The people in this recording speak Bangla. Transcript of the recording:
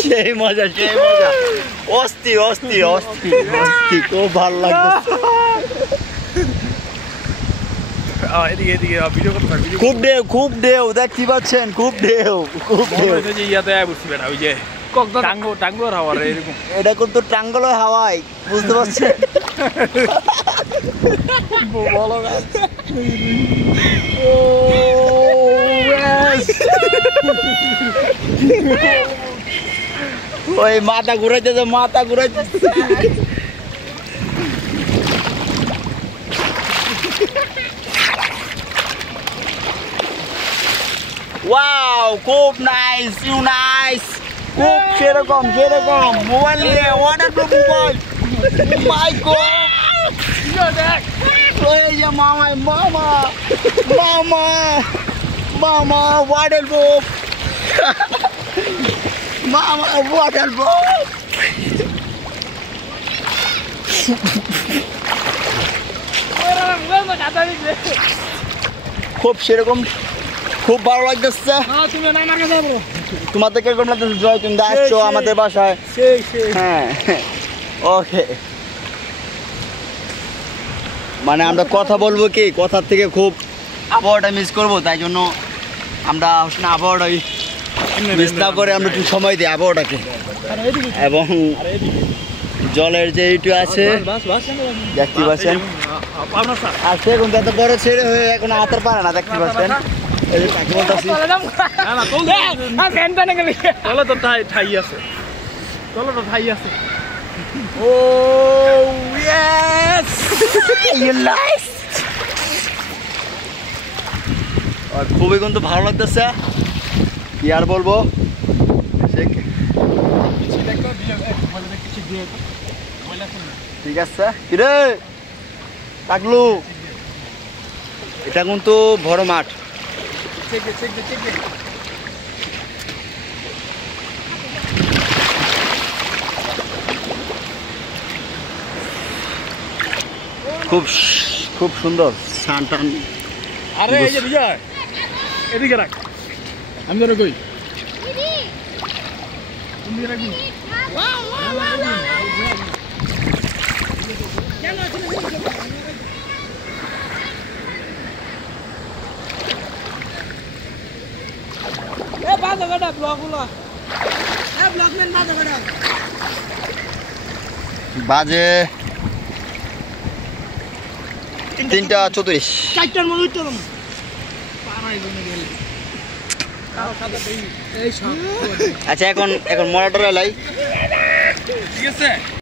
সেই মজা অস্থি অস্থি অস্থি অস্থি খুব ভালো লাগছে খুব ঢেউ দেখতে পাচ্ছেন খুব ঢেউ এটা কিন্তু টাঙ্গলের হাওয়ায় বুঝতে পারছেন ওই মাথা ঘুরাইতেছে ওয়াও খুব নাইস খুব সেরকম মোবাইল নিয়ে ওয়াটারপ্রুফ মোবাইল মাই গড এই যে মামা ওয়াটারপ্রুফ খুব সেরকম খুব ভালো লাগতেছে তোমাদের কিরকম লাগতেছে জয় তুমি আসছো আমাদের বাসায় হ্যাঁ ওকে মানে আমরা কথা বলবো কি কথার থেকে খুব আবহাওয়াটা মিস করবো তাই জন্য আমরা আবহাওয়াটা মিস না করে আমরা একটু সময় দিই আবহাওয়াটাকে এবং জলের যে এইটু আছে দেখতে পাচ্ছেন আর সে কিন্তু এত বড় ছেড়ে হয়ে এখন হাতের পারে না দেখতে পাচ্ছেন এই যে পাখি বলতেছি ও ইয়েস ইউ নাইস আর খুবই কিন্তু ভালো লাগতেছে কি আর বলবো ঠিক আছে কিরে পাগলু এটা কিন্তু বড় মাঠ খুব খুব সুন্দর সানটান আরে এই যে বিজয় এদিকে রাখ আমি ধরে কই তুমি রাখবি বাজে 3:34 চারটার মধ্যে আচ্ছা এখন মরাটোরা লাই ঠিক আছে